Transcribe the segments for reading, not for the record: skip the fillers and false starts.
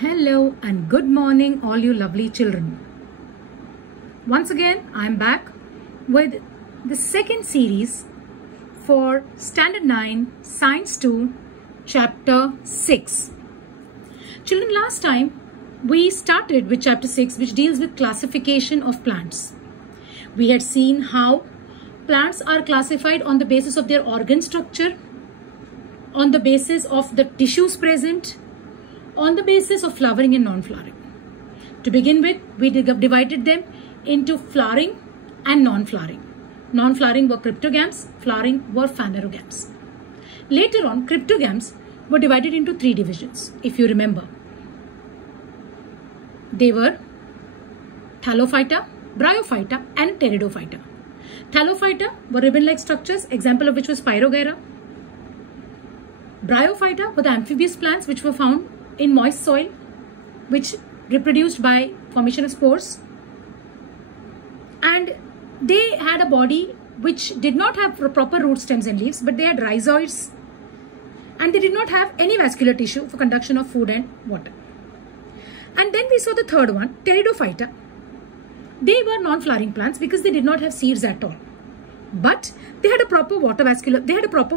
Hello and good morning, all you lovely children. Once again, I'm back with the second series for Standard 9, Science 2, Chapter 6. Children, last time we started with Chapter 6, which deals with classification of plants. We had seen how plants are classified on the basis of their organ structure, on the basis of the tissues present, on the basis of flowering and non-flowering. To begin with, we divided them into flowering and non-flowering. Non-flowering were cryptogams, flowering were phanerogams. Later on, cryptogams were divided into three divisions, if you remember. They were Thallophyta, Bryophyta and Pteridophyta. Thallophyta were ribbon-like structures, example of which was Spirogyra. Bryophyta were the amphibious plants which were found in moist soil, which reproduced by formation of spores, and they had a body which did not have proper root stems and leaves, but they had rhizoids, and they did not have any vascular tissue for conduction of food and water. And then we saw the third one, Pteridophyta. They were non-flowering plants because they did not have seeds at all, but they had a proper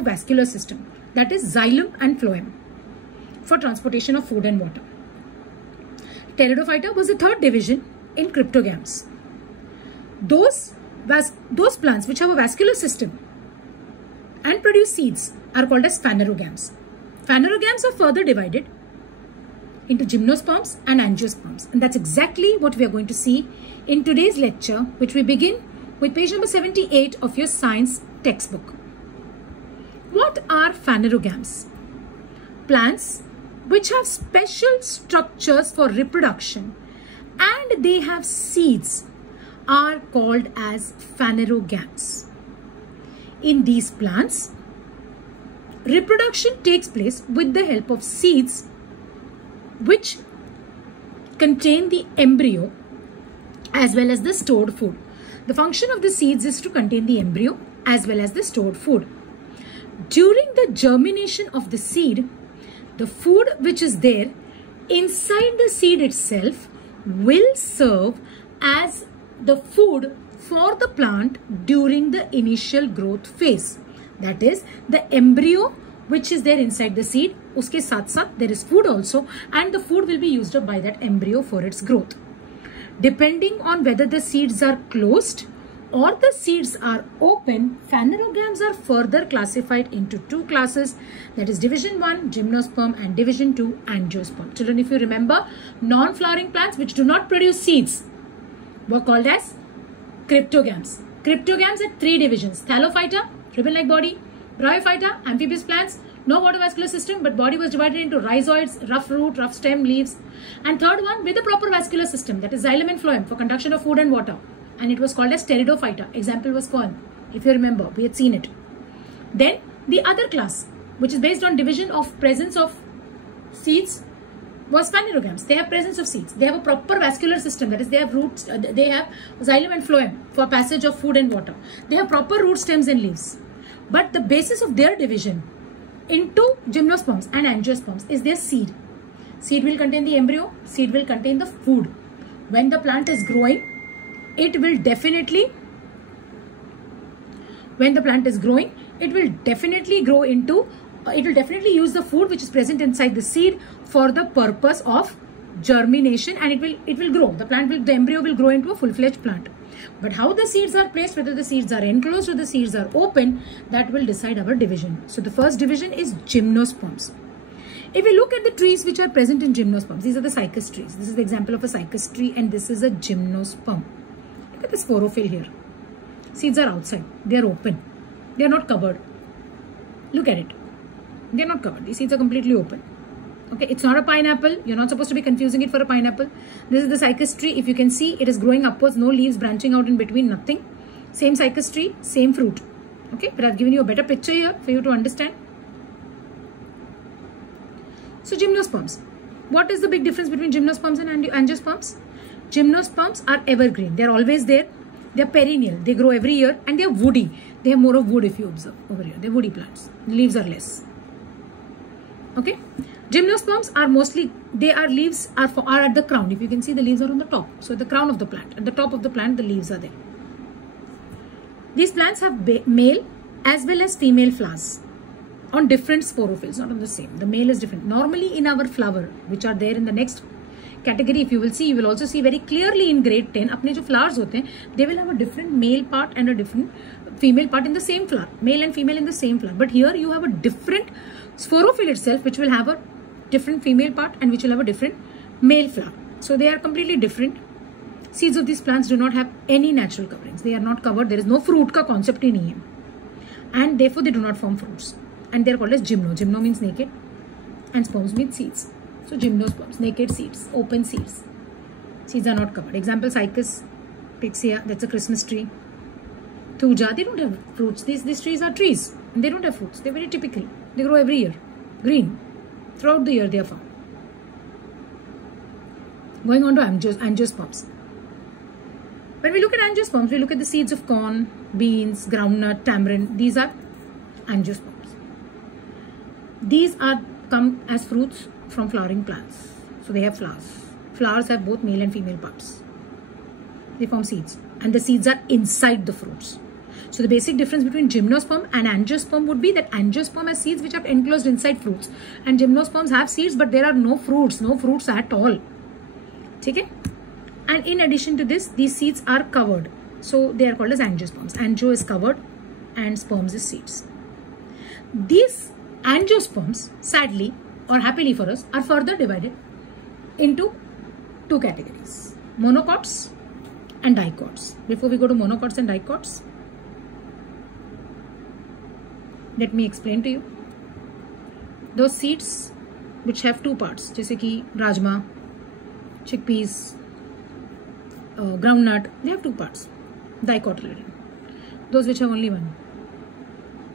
vascular system, that is xylem and phloem, for transportation of food and water. Pteridophyta was the third division in cryptogams. Those plants which have a vascular system and produce seeds are called as phanerogams. Phanerogams are further divided into gymnosperms and angiosperms, and that's exactly what we are going to see in today's lecture, which we begin with page number 78 of your science textbook. What are phanerogams? Plants which have special structures for reproduction and they have seeds are called as phanerogams. In these plants, reproduction takes place with the help of seeds which contain the embryo as well as the stored food. The function of the seeds is to contain the embryo as well as the stored food. During the germination of the seed, the food which is there inside the seed itself will serve as the food for the plant during the initial growth phase. That is, the embryo which is there inside the seed, uske saath saath there is food also, and the food will be used up by that embryo for its growth. Depending on whether the seeds are closed or the seeds are open, phanerogams are further classified into two classes, that is division 1 gymnosperm and division 2 angiosperm. Children, if you remember, non-flowering plants which do not produce seeds were called as cryptogams. Cryptogams had three divisions: Thallophyta, ribbon-like body; Bryophyta, amphibious plants, no water vascular system, but body was divided into rhizoids, rough root, rough stem, leaves; and third one with a proper vascular system, that is xylem and phloem, for conduction of food and water, and it was called as Pteridophyta. Example was fern, if you remember, we had seen it. Then the other class, which is based on division of presence of seeds, was phanerogams. They have presence of seeds. They have a proper vascular system, that is, they have roots, they have xylem and phloem for passage of food and water. They have proper root stems and leaves. But the basis of their division into gymnosperms and angiosperms is their seed. Seed will contain the embryo, seed will contain the food. When the plant is growing, it will definitely use the food which is present inside the seed for the purpose of germination, and it will grow. The embryo will grow into a full-fledged plant. But how the seeds are placed, whether the seeds are enclosed or the seeds are open, that will decide our division. So the first division is gymnosperms. If we look at the trees which are present in gymnosperms, these are the cycas trees. This is the example of a cycas tree, and this is a gymnosperm. Look at the sporophyll here. Seeds are outside. They are open. They are not covered. Look at it. They are not covered. These seeds are completely open. Okay, it's not a pineapple. You're not supposed to be confusing it for a pineapple. This is the cycas tree. If you can see, it is growing upwards. No leaves branching out in between. Nothing. Same cycas tree, same fruit. Okay, but I've given you a better picture here for you to understand. So gymnosperms. What is the big difference between gymnosperms and angiosperms? Gymnosperms are evergreen. They're always there. They're perennial. They grow every year, and they're woody. They have more of wood if you observe over here. They're woody plants. The leaves are less. Okay. Gymnosperms are mostly, leaves are at the crown. If you can see, the leaves are on the top. So the crown of the plant, at the top of the plant, the leaves are there. These plants have male as well as female flowers on different sporophylls, not on the same. The male is different. Normally in our flower, which are there in the next category, if you will see, you will also see very clearly in grade 10, अपने जो flowers होते हैं, they will have a different male part and a different female part in the same flower, male and female in the same flower. But here you have a different sporophyll itself, which will have a different female part and which will have a different male flower. So they are completely different. Seeds of these plants do not have any natural coverings. They are not covered. There is no fruit का concept ही नहीं है, and therefore they do not form fruits. And they are called as gymno. Gymno means naked, and sperms means seeds. So gymnosperms, naked seeds, open seeds. Seeds are not covered. Example: Cycas, Pyxia. That's a Christmas tree. Thuja. They don't have fruits. These trees are trees, and they don't have fruits. They're very typical. They grow every year, green. Throughout the year they are found. Going on to angiosperms. When we look at angiosperms, we look at the seeds of corn, beans, groundnut, tamarind. These are angiosperms. These come as fruits from flowering plants. So they have flowers. Flowers have both male and female parts. They form seeds, and the seeds are inside the fruits. So the basic difference between gymnosperm and angiosperm would be that angiosperm has seeds which are enclosed inside fruits, and gymnosperms have seeds but there are no fruits at all. Okay? And in addition to this, these seeds are covered. So they are called as angiosperms. Angio is covered and sperms is seeds. These angiosperms, sadly or happily for us, are further divided into two categories: monocots and dicots. Before we go to monocots and dicots, let me explain to you. Those seeds which have two parts, जैसे कि rajma, chickpeas, groundnut, they have two parts, dicotyledon. Those which have only one,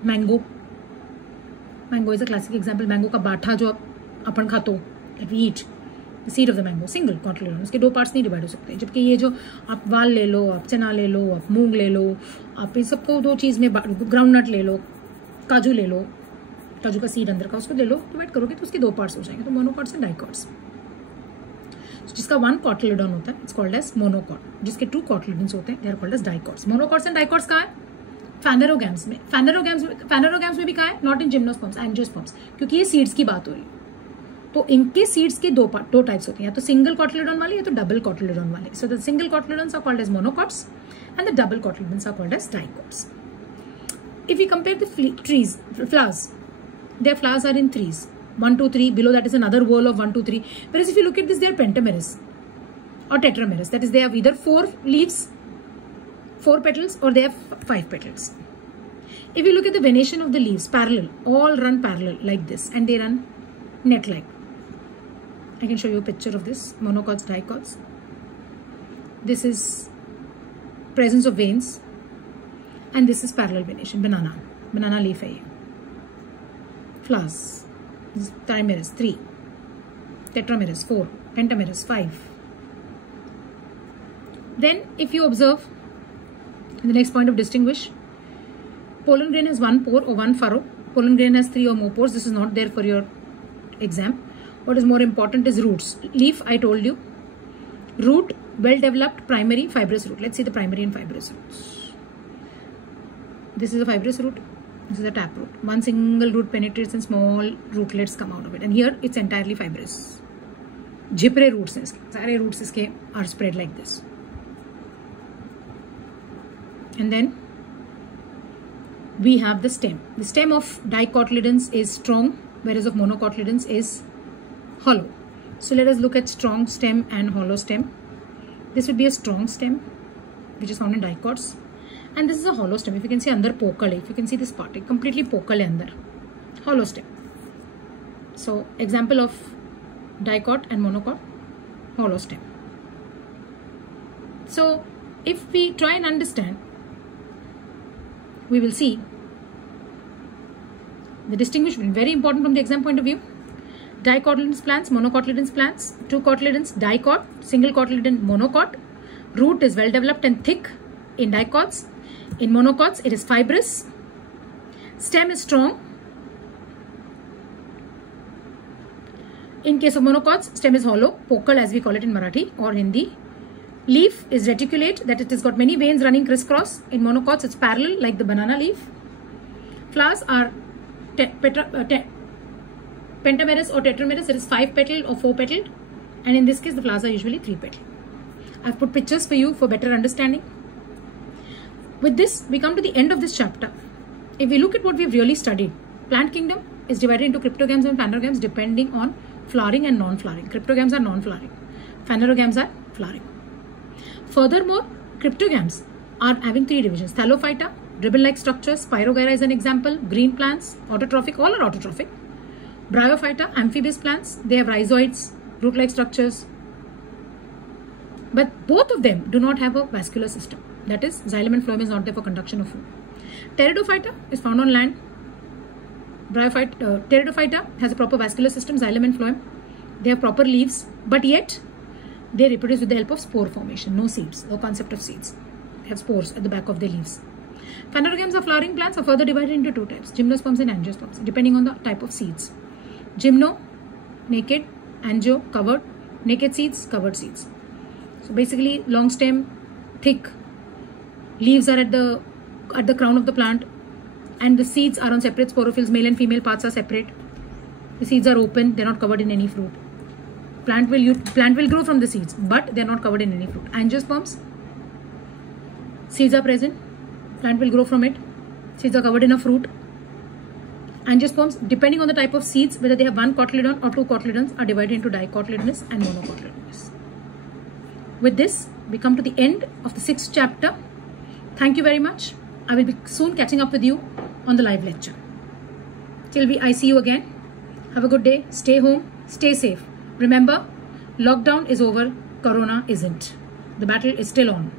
mango. Mango is a classic example. Mango का बाठा जो अपन खातो, that we eat, the seed of the mango, single cotyledon. उसके दो parts नहीं divide हो सकते. जबकि ये जो आप वाल ले लो, आप चना ले लो, आप मूंग ले लो, आप इन सबको दो चीज में groundnut ले लो, काजू ले लो, काजू का सीड अंदर का उसको ले लो, डिवाइड करोगे तो उसके दो पार्ट्स हो जाएंगे. तो मोनोकॉट्स एंड डाइकॉट्स. जिसका वन कॉटिलेडॉन होता है, इट्स कॉल्ड एज मोनोकॉट. जिसके टू कॉटिलेडॉन्स होते हैं, they are called as dicots. Monocots and dicots कहाँ है? फैनेरोगैम्स में. फैनेरोगैम्स में भी कहाँ है? नॉट इन जिम्नोस्पर्म्स, एंजियोस्पर्म्स, क्योंकि ये सीड्स की बात हो रही है. तो इनके सीड्स के दो टाइप्स होते हैं, या तो सिंगल कॉटिलेडॉन वाले या तो डबल कॉटिलेडॉन वाले. So the single cotyledons are called as monocots and the double cotyledons are called as dicots. If we compare the flowers, their flowers are in threes. 1, 2, 3. Below that is another wall of 1, 2, 3. Whereas if you look at this, they are pentamerous or tetramerous. That is, they have either 4 leaves, 4 petals, or they have 5 petals. If you look at the venation of the leaves, parallel, all run parallel like this, and they run net-like. I can show you a picture of this. Monocots, dicots. This is presence of veins. And this is parallel venation, banana leaf है ये. Flowers, trimerous 3, tetramerous 4, pentamerous 5. Then if you observe, in the next point of distinguish, pollen grain has 1 pore or 1 furrow. Pollen grain has 3 or more pores. This is not there for your exam. What is more important is roots. Leaf, I told you. Root, well developed primary fibrous root. Let's see the primary and fibrous roots. This is a fibrous root. This is a taproot. One single root penetrates and small rootlets come out of it. And here it's entirely fibrous. Jipre roots हैं इसके. सारे roots इसके are spread like this. And then we have the stem. The stem of dicotyledons is strong, whereas of monocotyledons is hollow. So let us look at strong stem and hollow stem. This would be a strong stem, which is found in dicots. And this is a hollow stem. If you can see under pokal, if you can see this part, it completely pokal under. Hollow stem. So example of dicot and monocot, hollow stem. So if we try and understand, we will see the distinction, very important from the exam point of view. Dicotyledons plants, monocotyledons plants, two cotyledons, dicot, single cotyledon, monocot. Root is well developed and thick in dicots. In monocots, it is fibrous. Stem is strong. In case of monocots, stem is hollow, pokal as we call it in Marathi or Hindi. Leaf is reticulate, that it has got many veins running crisscross. In monocots, it's parallel like the banana leaf. Flowers are pentamerous or tetramerous, it is 5-petaled or 4-petaled. And in this case, the flowers are usually 3-petaled. I've put pictures for you for better understanding. With this, we come to the end of this chapter. If we look at what we've really studied, plant kingdom is divided into cryptogams and phanerogams depending on flowering and non-flowering. Cryptogams are non-flowering. Phanerogams are flowering. Furthermore, cryptogams are having 3 divisions. Thallophyta, ribbon-like structures. Spirogyra is an example. Green plants, autotrophic, all are autotrophic. Bryophyta, amphibious plants. They have rhizoids, root-like structures. But both of them do not have a vascular system. That is, xylem and phloem is not there for conduction of food. Pteridophyta is found on land. Pteridophyta has a proper vascular system, xylem and phloem. They have proper leaves, but yet they reproduce with the help of spore formation. No seeds, no concept of seeds. They have spores at the back of their leaves. Phanerogams or flowering plants are further divided into 2 types, gymnosperms and angiosperms, depending on the type of seeds. Gymno, naked, angio, covered, naked seeds, covered seeds. So basically, long stem, thick, leaves are at the crown of the plant, and the seeds are on separate sporophylls. Male and female parts are separate. The seeds are open, they are not covered in any fruit. Plant will grow from the seeds, but they are not covered in any fruit. Angiosperms, seeds are present, plant will grow from it, seeds are covered in a fruit. Angiosperms, depending on the type of seeds, whether they have 1 cotyledon or 2 cotyledons, are divided into dicotyledonous and monocotyledonous. With this, we come to the end of the 6th chapter. Thank you very much. I will be soon catching up with you on the live lecture. Till I see you again. Have a good day. Stay home. Stay safe. Remember, lockdown is over. Corona isn't. The battle is still on.